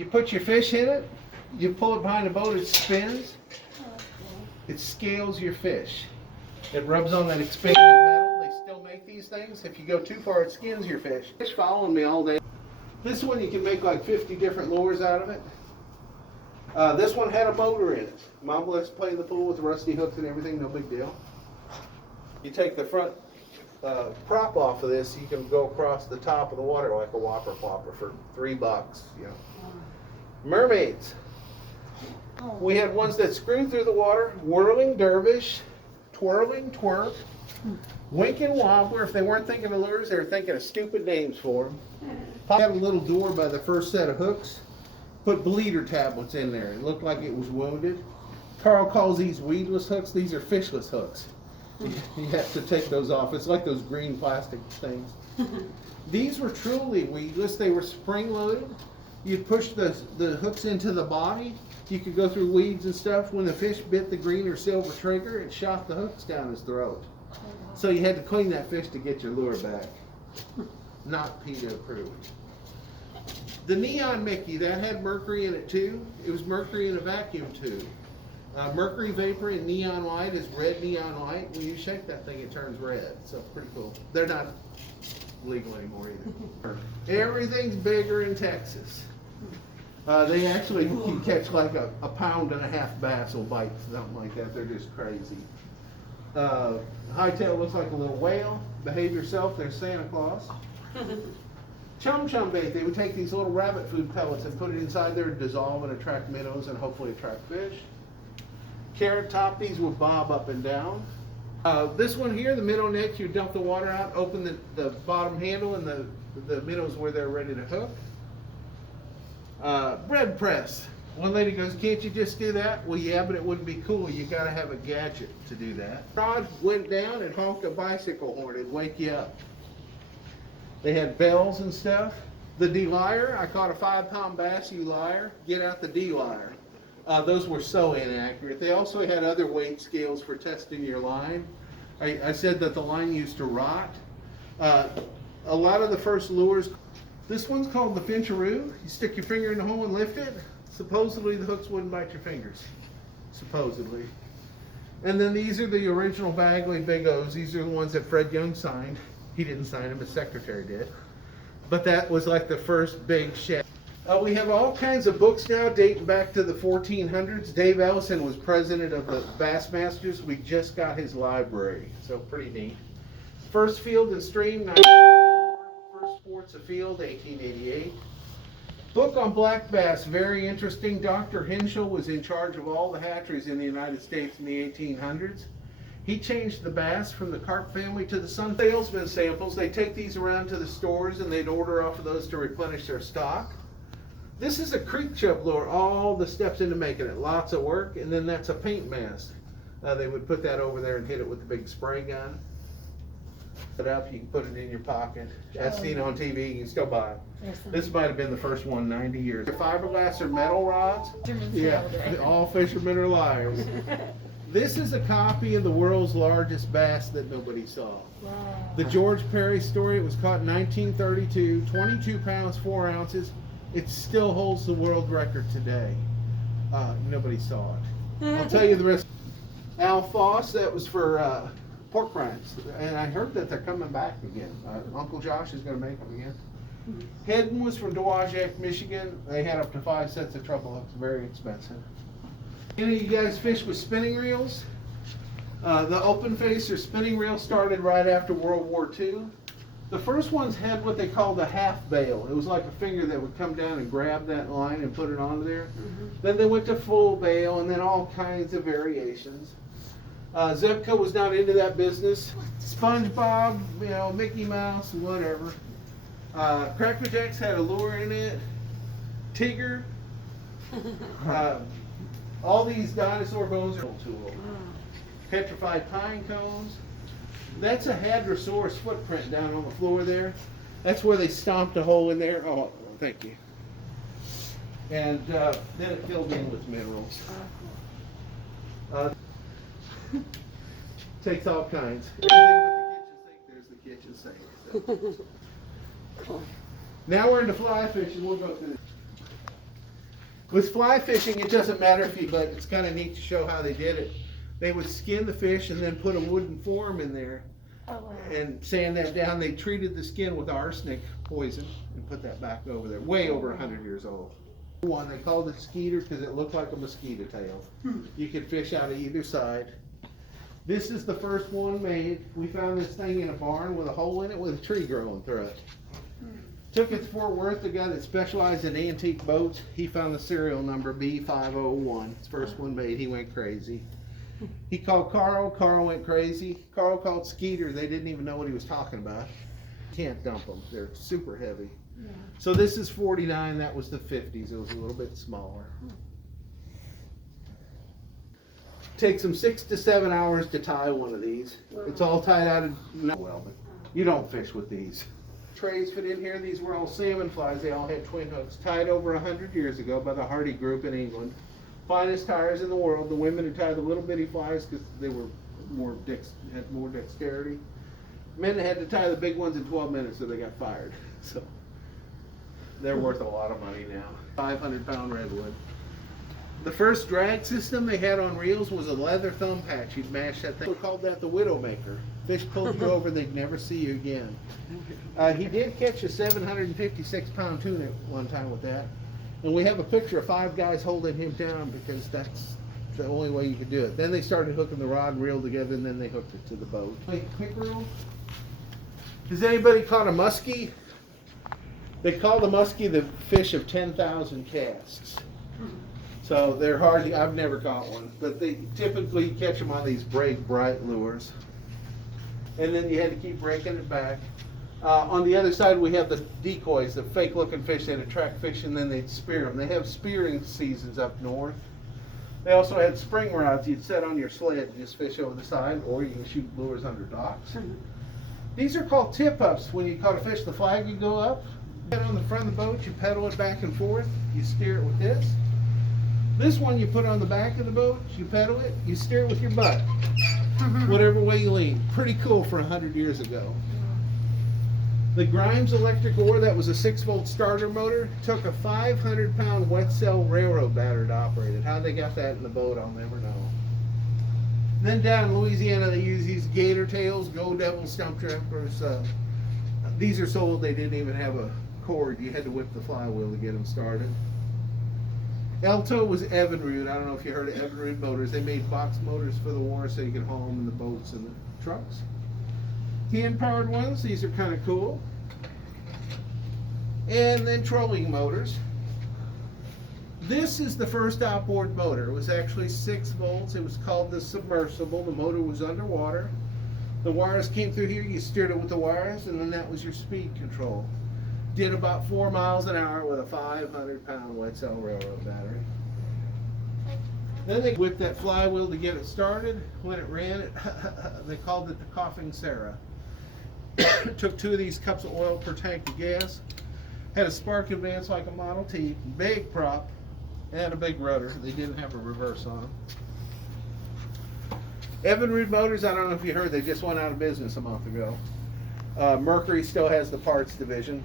You put your fish in it, you pull it behind the boat, it spins, it scales your fish. It rubs on that expanded metal. They still make these things. If you go too far, it skins your fish. Fish following me all day. This one, you can make like 50 different lures out of it. This one had a motor in it. Mom lets play in the pool with rusty hooks and everything, no big deal. You take the front prop off of this, you can go across the top of the water like a whopper plopper for $3, you know. Mermaids. We had ones that screwed through the water, whirling dervish, twirling twerp, winking wobbler. If they weren't thinking of lures, they were thinking of stupid names for them. Had a little door by the first set of hooks. Put bleeder tablets in there. It looked like it was wounded. Carl calls these weedless hooks. These are fishless hooks. You have to take those off. It's like those green plastic things. These were truly weedless. They were spring loaded. You'd push the hooks into the body. You could go through weeds and stuff. When the fish bit the green or silver trigger, it shot the hooks down his throat. So you had to clean that fish to get your lure back. Not PETA approved. The Neon Mickey, that had mercury in it too. It was mercury in a vacuum tube. Mercury vapor in neon light is red neon light. When you shake that thing, it turns red. So pretty cool. They're not legal anymore either. Everything's bigger in Texas. They actually can catch like a 1.5 pound bass will bite, something like that. They're just crazy. Hightail looks like a little whale. Behave yourself, there's Santa Claus. Chum chum bait, they would take these little rabbit food pellets and put it inside there, dissolve and attract minnows and hopefully attract fish. Carrot top, these would bob up and down. This one here, the minnow neck, you dump the water out, open the bottom handle, and the minnows where they're ready to hook. Bread press. One lady goes, can't you just do that? Well, yeah, but it wouldn't be cool. You got to have a gadget to do that. Rod went down and honked a bicycle horn. It'd wake you up. They had bells and stuff. The D-lyre, I caught a 5-pound bass, you liar. Get out the D-lyre. Those were so inaccurate. They also had other weight scales for testing your line. I said that the line used to rot. A lot of the first lures, this one's called the fincheroo. You stick your finger in the hole and lift it. Supposedly the hooks wouldn't bite your fingers. Supposedly. And then these are the original Bagley Big O's. These are the ones that Fred Young signed. He didn't sign them, his secretary did. But that was like the first big shad. We have all kinds of books now dating back to the 1400s. Dave Ellison was president of the Bassmasters. We just got his library, so pretty neat. First Field and Stream, 1904. First Sports Afield, 1888. Book on black bass, very interesting. Dr. Henschel was in charge of all the hatcheries in the United States in the 1800s. He changed the bass from the carp family to the sun. Salesman samples, they take these around to the stores and they'd order off of those to replenish their stock. This is a creek chub lure, all the steps into making it, lots of work, and then that's a paint mask. They would put that over there and hit it with a big spray gun. Put it up, you can put it in your pocket. As seen on TV, you can still buy it. This might have been the first one 90 years. Fiberglass or metal rods? Yeah, all fishermen are liars. This is a copy of the world's largest bass that nobody saw. Wow. The George Perry story, it was caught in 1932, 22 pounds, 4 ounces. It still holds the world record today. Nobody saw it. I'll tell you the rest. Al Foss, that was for pork rinds. And I heard that they're coming back again. Uncle Josh is going to make them again. Hedden was from Dowagiac, Michigan. They had up to 5 sets of treble hooks, very expensive. Any of you guys fish with spinning reels? The open face or spinning reel started right after World War II. The first ones had what they called a half bail. It was like a finger that would come down and grab that line and put it onto there. Then they went to full bail and then all kinds of variations. Zebco was not into that business. SpongeBob, you know, Mickey Mouse, whatever. Cracker Jacks had a lure in it. Tigger. All these dinosaur bones are tool. Petrified pine cones. That's a hadrosaurus footprint down on the floor there. That's where they stomped a hole in there. Oh, thank you. And then it filled in with minerals. Takes all kinds. Everything but the kitchen sink, there's the kitchen sink. So. Now we're into fly fishing. We'll go through this. With fly fishing, it doesn't matter if you, but it's kind of neat to show how they did it. They would skin the fish and then put a wooden form in there and sand that down. They treated the skin with arsenic poison and put that back over there, way over 100 years old. One, they called it skeeter because it looked like a mosquito tail. You could fish out of either side. This is the first one made. We found this thing in a barn with a hole in it with a tree growing through it. Took it to Fort Worth, the guy that specialized in antique boats. He found the serial number B501. It's the first one made. He went crazy. He called Carl. Carl went crazy. Carl called Skeeter. They didn't even know what he was talking about. Can't dump them. They're super heavy. Yeah. So this is 49. That was the 50s. It was a little bit smaller. Takes them 6 to 7 hours to tie one of these. It's all tied out of well, but you don't fish with these. Trays fit in here. These were all salmon flies. They all had twin hooks, tied over 100 years ago by the Hardy Group in England. Finest tyers in the world. The women who tied the little bitty flies because they were had more dexterity. Men had to tie the big ones in 12 minutes, so they got fired. So they're worth a lot of money now. 500-pound redwood. The first drag system they had on reels was a leather thumb patch. You'd mash that thing. We called that the Widowmaker. Fish pulled you over, they'd never see you again. He did catch a 756-pound tuna one time with that. And we have a picture of 5 guys holding him down because that's the only way you could do it. Then they started hooking the rod and reel together, and then they hooked it to the boat. Pickerel. Has anybody caught a muskie? They call the muskie the fish of 10,000 casts. So they're hard. I've never caught one, but they typically catch them on these bright lures. And then you had to keep breaking it back. On the other side, we have the decoys, the fake-looking fish that attract fish, and then they'd spear them. They have spearing seasons up north. They also had spring rods you'd set on your sled and just fish over the side, or you can shoot lures under docks. These are called tip-ups. When you caught a fish, the flag would go up. On the front of the boat, you pedal it back and forth. You steer it with this. This one you put on the back of the boat, you pedal it, you steer it with your butt. Whatever way you lean. Pretty cool for 100 years ago. The Grimes electric oar, that was a 6-volt starter motor, took a 500-pound wet cell railroad battery to operate it. How they got that in the boat, I'll never know. Then down in Louisiana, they use these gator tails, Go Devil stump trappers. These are sold, they didn't even have a cord. You had to whip the flywheel to get them started. Elto was Evinrude. I don't know if you heard of Evinrude motors. They made box motors for the war so you could haul them in the boats and the trucks. Hand-powered ones, these are kind of cool. And then trolling motors. This is the first outboard motor. It was actually 6 volts. It was called the submersible. The motor was underwater. The wires came through here. You steered it with the wires, and then that was your speed control. Did about 4 miles an hour with a 500-pound wet cell railroad battery. Then they whipped that flywheel to get it started. When it ran, they called it the Coughing Sarah. Took 2 of these cups of oil per tank of gas. Had a spark advance like a Model T, big prop, and a big rudder. They didn't have a reverse on them. Evinrude motors, I don't know if you heard, they just went out of business a month ago. Mercury still has the parts division.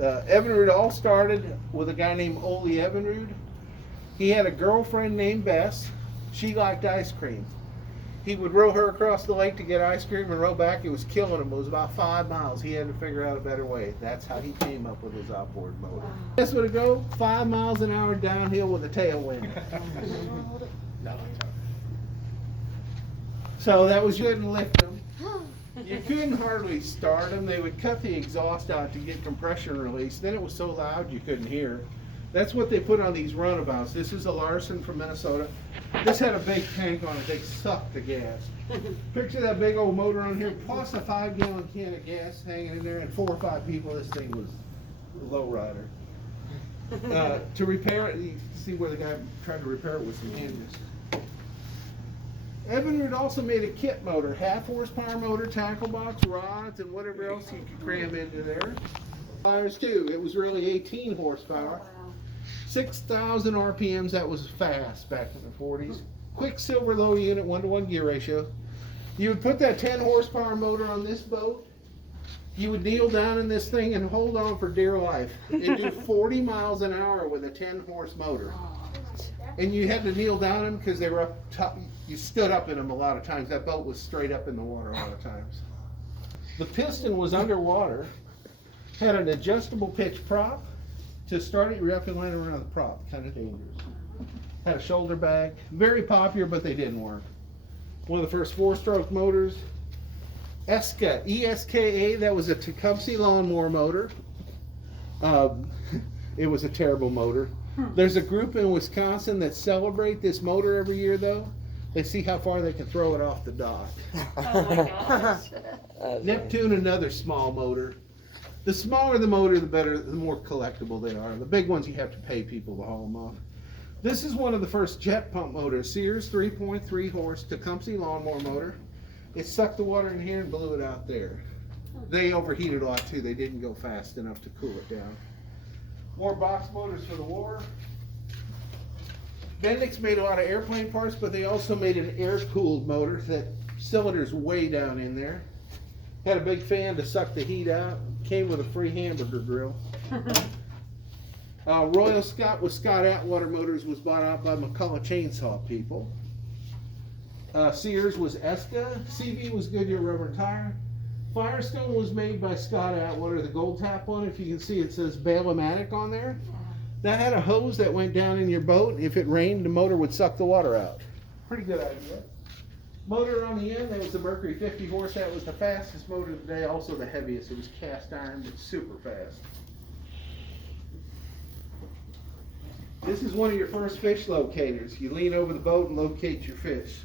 Evinrude all started with a guy named Ole Evinrude. He had a girlfriend named Bess. She liked ice cream. He would row her across the lake to get ice cream and row back. It was killing him. It was about 5 miles. He had to figure out a better way. That's how he came up with his outboard motor. Guess what it go? 5 miles an hour downhill with a tailwind. So that was good and lift them. You couldn't hardly start them. They would cut the exhaust out to get compression release. Then it was so loud you couldn't hear. That's what they put on these runabouts. This is a Larson from Minnesota. This had a big tank on it. They sucked the gas. Picture that big old motor on here, plus a 5-gallon can of gas hanging in there, and 4 or 5 people. This thing was a low rider. To repair it, you see where the guy tried to repair it with some hinges. Evinrude also made a kit motor, 1/2 horsepower motor, tackle box, rods, and whatever else you could cram into there. Tires too. It was really 18 horsepower. 6,000 RPMs. That was fast back in the 40s. Quicksilver low unit, 1-to-1 gear ratio. You would put that 10 horsepower motor on this boat, You would kneel down in this thing and hold on for dear life. It do 40 miles an hour with a 10-horse motor. And you had to kneel down them because they were up top. You stood up in them a lot of times. That boat was straight up in the water a lot of times. The piston was underwater, had an adjustable pitch prop. To start it, you have to land around the prop, kind of dangerous. Had a shoulder bag, very popular, but they didn't work. One of the first 4-stroke motors. ESKA, E-S-K-A, that was a Tecumseh lawnmower motor. It was a terrible motor. There's a group in Wisconsin that celebrate this motor every year, though. They see how far they can throw it off the dock. Oh my gosh. Neptune, another small motor. The smaller the motor, the better, the more collectible they are. The big ones, you have to pay people to haul them off. This is one of the first jet pump motors. Sears 3.3 horse Tecumseh lawnmower motor. It sucked the water in here and blew it out there. They overheated a lot too. They didn't go fast enough to cool it down. More box motors for the war. Bendix made a lot of airplane parts, but they also made an air-cooled motor. That cylinder's way down in there. Had a big fan to suck the heat out. Came with a free hamburger grill. Royal Scott with Scott Atwater Motors was bought out by McCullough Chainsaw people. Sears was ESKA. CV was Goodyear Rubber Tire. Firestone was made by Scott Atwater, the gold tap one. If you can see, it says Bale-O-Matic on there. That had a hose that went down in your boat. If it rained, the motor would suck the water out. Pretty good idea. Motor on the end, that was the Mercury 50 horse. That was the fastest motor today, also the heaviest. It was cast iron, but super fast. This is one of your first fish locators. You lean over the boat and locate your fish.